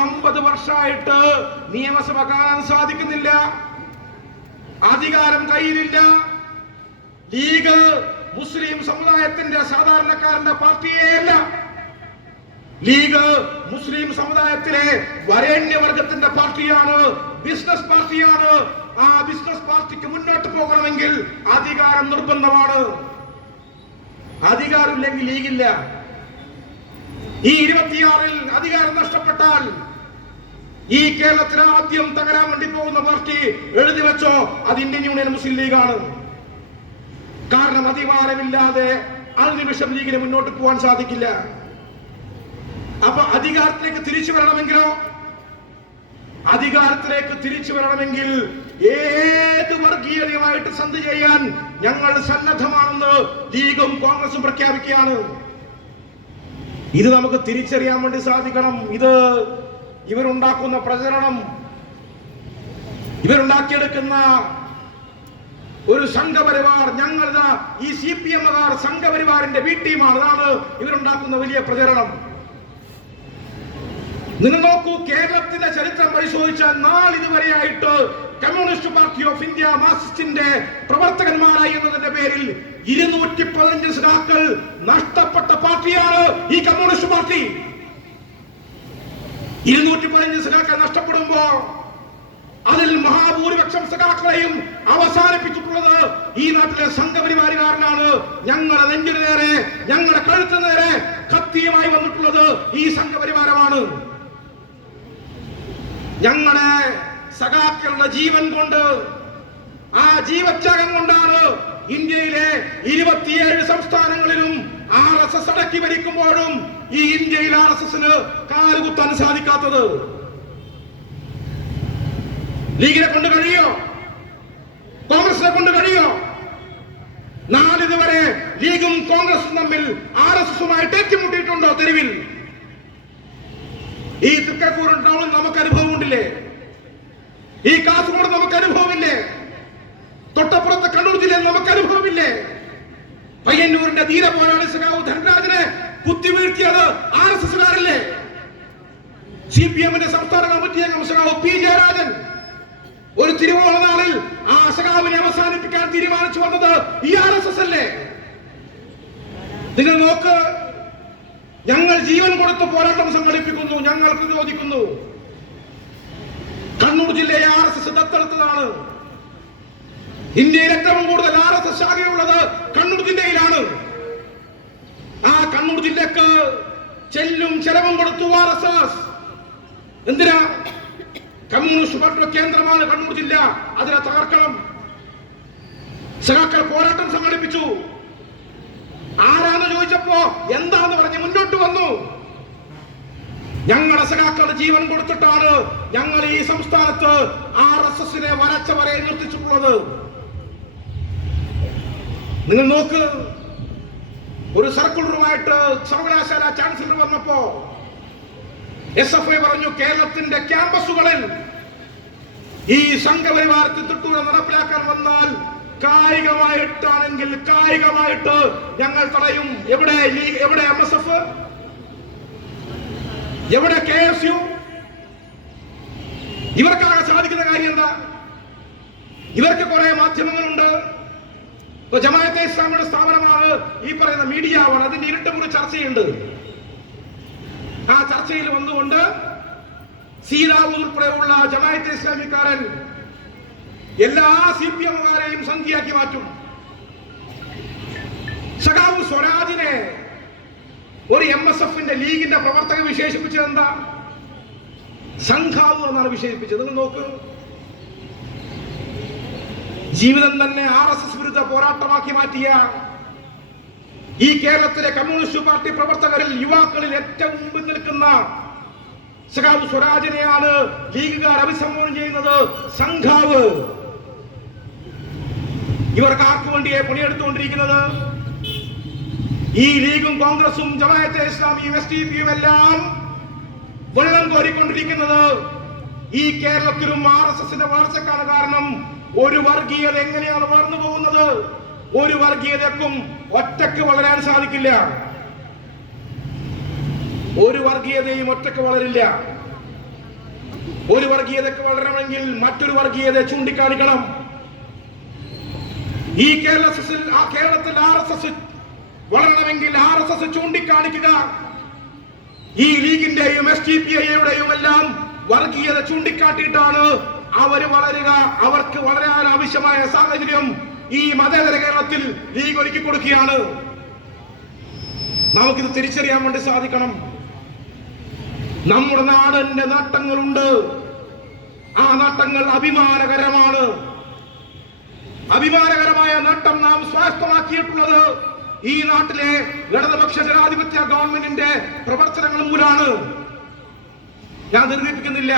ഒമ്പത് വർഷമായിട്ട് നിയമസഭ കാണാൻ സാധിക്കുന്നില്ല. അധികാരം കയ്യിലില്ല. ലീഗ് മുസ്ലിം സമുദായത്തിന്റെ സാധാരണക്കാരന്റെ പാർട്ടിയേയല്ല ലീഗ് മുസ്ലിം സമുദായത്തിലെ വരേണ്യവർഗത്തിന്റെ പാർട്ടിയാണ് ബിസിനസ് പാർട്ടിയാണ്. ആ ബിസിനസ് പാർട്ടിക്ക് മുന്നോട്ട് പോകണമെങ്കിൽ അധികാരം നിർബന്ധമാണ്. അധികാരമില്ലെങ്കിൽ ലീഗില്ല. ഈ ഇരുപത്തിയാറിൽ അധികാരം നഷ്ടപ്പെട്ടാൽ ഈ കേരളത്തിന് ആദ്യം തകരാൻ വേണ്ടി പോകുന്ന പാർട്ടി എഴുതി വെച്ചോ അത് ഇന്ത്യൻ യൂണിയൻ മുസ്ലിം ലീഗാണ്. കാരണം അധികാരമില്ലാതെ അനുനിമിഷം ലീഗിന് മുന്നോട്ട് പോകാൻ സാധിക്കില്ല. അപ്പൊ അധികാരത്തിലേക്ക് തിരിച്ചു വരണമെങ്കിലോ? അധികാരത്തിലേക്ക് തിരിച്ചു വരണമെങ്കിൽ ഏത് വർഗീയതയുമായിട്ട് സന്ധി ചെയ്യാൻ ഞങ്ങൾ സന്നദ്ധമാണെന്ന് ലീഗും കോൺഗ്രസും പ്രഖ്യാപിക്കുകയാണ്. ഇത് നമുക്ക് തിരിച്ചറിയാൻ വേണ്ടി സാധിക്കണം. ഇത് ഇവരുണ്ടാക്കുന്ന പ്രചരണം ഇവരുണ്ടാക്കിയെടുക്കുന്ന ഒരു സംഘപരിവാർ ഞങ്ങൾ ഈ സി പി എമ്മുകാർ സംഘപരിവാറിന്റെ ബി ടീമാണ് അതാണ് ഇവരുണ്ടാക്കുന്ന വലിയ പ്രചരണം. നിങ്ങൾ നോക്കൂ കേരളത്തിന്റെ ചരിത്രം പരിശോധിച്ചാൽ നാളിതുവരെയായിട്ട് കമ്മ്യൂണിസ്റ്റ് പാർട്ടി ഓഫ് ഇന്ത്യ മാർക്സിസ്റ്റിന്റെ പ്രവർത്തകന്മാരായി എന്നതിന്റെ പേരിൽ ഇരുന്നൂറ്റി പതിനഞ്ച് നഷ്ടപ്പെട്ട പാർട്ടിയാണ് ഈ ഇരുന്നൂറ്റി പതിനഞ്ച് സഖാക്കൾ നഷ്ടപ്പെടുമ്പോൾ അതിൽ മഹാഭൂരിപക്ഷം സഖാക്കളെയും അവസാനിപ്പിച്ചിട്ടുള്ളത് ഈ നാട്ടിലെ സംഘപരിവാരുകാരനാണ് ഞങ്ങളുടെ നെഞ്ചിന് നേരെ ഞങ്ങളുടെ കഴുത്തു നേരെ കത്തിയുമായി വന്നിട്ടുള്ളത് ഈ സംഘപരിവാരമാണ്. ഞങ്ങളുടെ സഖാക്കളുടെ ജീവൻ കൊണ്ട് ആ ജീവത്യാഗം കൊണ്ടാണ് ഇന്ത്യയിലെ ഇരുപത്തിയേഴ് സംസ്ഥാനങ്ങളിലും ആർ എസ് എസ് അടക്കി ഭരിക്കുമ്പോഴും ഈ ഇന്ത്യയിൽ ആർ എസ് എസിന് കാലുകുത്താൻ സാധിക്കാത്തത്. ലീഗിനെ കൊണ്ട് കഴിയോ? കോൺഗ്രസിനെ കൊണ്ട് കഴിയോ? നാളിതുവരെ ലീഗും കോൺഗ്രസും തമ്മിൽ ആർ എസ് എസുമായിട്ട് ഏറ്റുമുട്ടിയിട്ടുണ്ടോ തെരുവിൽ? ഈ തൃക്കക്കൂർ ടൗണിൽ നമുക്ക് അനുഭവമുണ്ടില്ലേ ഈ കാസർഗോഡ് നമുക്ക് അനുഭവമില്ലേ തൊട്ടപ്പുറത്തെ കണ്ണൂർ ജില്ലയിൽ നമുക്ക് അനുഭവമില്ലേ പയ്യന്നൂരിന്റെ ധീര പോരാളി സഖാവ് ധനരാജനെ കുത്തിവീഴ്ത്തിയത് ആർ എസ് എസുകാരല്ലേ സി പി എമ്മിന്റെ സംസ്ഥാന കമ്മിറ്റി അംഗം പി ജയരാജൻ. ഒരു തിരുവോണ നാളിൽ ആ സഖാവിനെ അവസാനിപ്പിക്കാൻ തീരുമാനിച്ചു വന്നത് ഈ ആർ എസ് എസ് അല്ലേ? നിങ്ങൾ നോക്ക് ഞങ്ങൾ ജീവൻ കൊടുത്ത് പോരാട്ടം സംഘടിപ്പിക്കുന്നു ഞങ്ങൾ ചോദിക്കുന്നു കണ്ണൂർ ജില്ലയെ ആർ എസ് എസ് ദത്തെടുത്തതാണ്. ഇന്ത്യയിൽ ഏറ്റവും കൂടുതൽ ആർ എസ് എസ് ശാഖയുള്ളത് കണ്ണൂർ ജില്ലയിലാണ് ആ കണ്ണൂർ ജില്ലക്ക് ചെല്ലും ചെലവും കൊടുത്തു ആർ എസ് എസ്. എന്തിനാ? കമ്മ്യൂണിസ്റ്റ് കേന്ദ്രമാണ് കണ്ണൂർ ജില്ല. അതിനെ തകർക്കണം. സഖാക്കൾ പോരാട്ടം സംഘടിപ്പിച്ചു. ആരാന്ന് ചോദിച്ചപ്പോ എന്താന്ന് പറഞ്ഞ് മുന്നോട്ട് വന്നു. ഞങ്ങളുടെ സഖാക്കളുടെ ജീവൻ കൊടുത്തിട്ടാണ് ഞങ്ങൾ ഈ സംസ്ഥാനത്ത് ആർ എസ് എസിനെ വരച്ച വരെ നിർത്തിച്ചിട്ടുള്ളത് നിങ്ങൾ നോക്ക്. ഒരു സർക്കുലറുമായിട്ട് സർവകലാശാല ചാൻസലർ വന്നപ്പോ എസ് എഫ് ഐ പറഞ്ഞു കേരളത്തിന്റെ ക്യാമ്പസുകളിൽ ഈ സംഘപരിവാരത്തിൽ തൊട്ടുകൂടെ നടപ്പിലാക്കാൻ വന്നാൽ കായികമായിട്ടാണെങ്കിൽ കായികമായിട്ട് ഞങ്ങൾ തടയും. എവിടെ? എവിടെ? M S F? എവിടെ? K S U? ഇവർക്കാകെ സാധിക്കുന്ന കാര്യം എന്താ? ഇവർക്ക് കുറെ മാധ്യമങ്ങളുണ്ട്. ജമാഅത്തെ ഇസ്ലാമിയുടെ സ്ഥാപനമാണ് ഈ പറയുന്ന മീഡിയ ആണ് അതിന്റെ ഇരുട്ടുമുറി ചർച്ചയുണ്ട്. ആ ചർച്ചയിൽ വന്നുകൊണ്ട് സീതാവ് ഉൾപ്പെടെയുള്ള ജമാഅത്തെ ഇസ്ലാമിക്കാരൻ എല്ലാ സി പി എമ്മുകാരെയും സന്ധിയാക്കി മാറ്റും. സഖാവ് സ്വരാജിനെ ഒരു എം എസ് എഫിന്റെ ലീഗിന്റെ പ്രവർത്തകൻ വിശേഷിപ്പിച്ചത് എന്താ? സംഘാവ് എന്നാണ് വിശേഷിപ്പിച്ചത്. നിങ്ങൾ നോക്ക്. ജീവിതം തന്നെ ആർ എസ് എസ് വിരുദ്ധ പോരാട്ടമാക്കി മാറ്റിയ ഈ കേരളത്തിലെ കമ്മ്യൂണിസ്റ്റ് പാർട്ടി പ്രവർത്തകരിൽ യുവാക്കളിൽ ഏറ്റവും മുമ്പിൽ നിൽക്കുന്ന സഖാവ് സ്വരാജിനെയാണ് ലീഗുകാർ അഭിസംബോധന ചെയ്യുന്നത്. സംഘാവ്. ഇവർക്ക് ആർക്കു വേണ്ടിയേ പണിയെടുത്തുകൊണ്ടിരിക്കുന്നത്? ഈ ലീഗും കോൺഗ്രസും ജമാഅത്തെ ഇസ്ലാമിയും എസ് ഡി പിയും എല്ലാം വെള്ളം കോരിക്കൊണ്ടിരിക്കുന്നത് ഈ കേരളത്തിലും ആർ എസ് എസിന്റെ വളർച്ചക്കാണ് കാരണം. ഒരു വർഗീയത എങ്ങനെയാണ് വളർന്നു പോകുന്നത്? ഒരു വർഗീയതക്കും ഒറ്റയ്ക്ക് വളരാൻ സാധിക്കില്ല. ഒരു വർഗീയതയും ഒറ്റയ്ക്ക് വളരില്ല. ഒരു വർഗീയതക്ക് വളരണമെങ്കിൽ മറ്റൊരു വർഗീയത ചൂണ്ടിക്കാണിക്കണം. ഈ കേരള ആ കേരളത്തിൽ ആർ എസ് എസ് വളരണമെങ്കിൽ ആർ എസ് എസ് ചൂണ്ടിക്കാണിക്കുക. ഈ ലീഗിന്റെയും എസ് ടി പി ഐയുടെയും എല്ലാം വർഗീയത ചൂണ്ടിക്കാട്ടിയിട്ടാണ് അവർ വളരുക അവർക്ക് വളരാൻ ആവശ്യമായ സാഹചര്യം ഈ മതേതര കേരളത്തിൽ ലീഗ് ഒരുക്കി കൊടുക്കുകയാണ്. നമുക്കിത് തിരിച്ചറിയാൻ വേണ്ടി സാധിക്കണം. നമ്മുടെ നാടിന്റെ നേട്ടങ്ങളുണ്ട്. ആ നേട്ടങ്ങൾ അഭിമാനകരമാണ്. അഭിമാനകരമായ നേട്ടം നാം സ്വായത്തമാക്കിയിട്ടുള്ളത് ഈ നാട്ടിലെ ഇടതുപക്ഷ ജനാധിപത്യ ഗവൺമെന്റിന്റെ പ്രവർത്തനങ്ങൾ മൂലാണ്. ഞാൻ ദീർഘിപ്പിക്കുന്നില്ല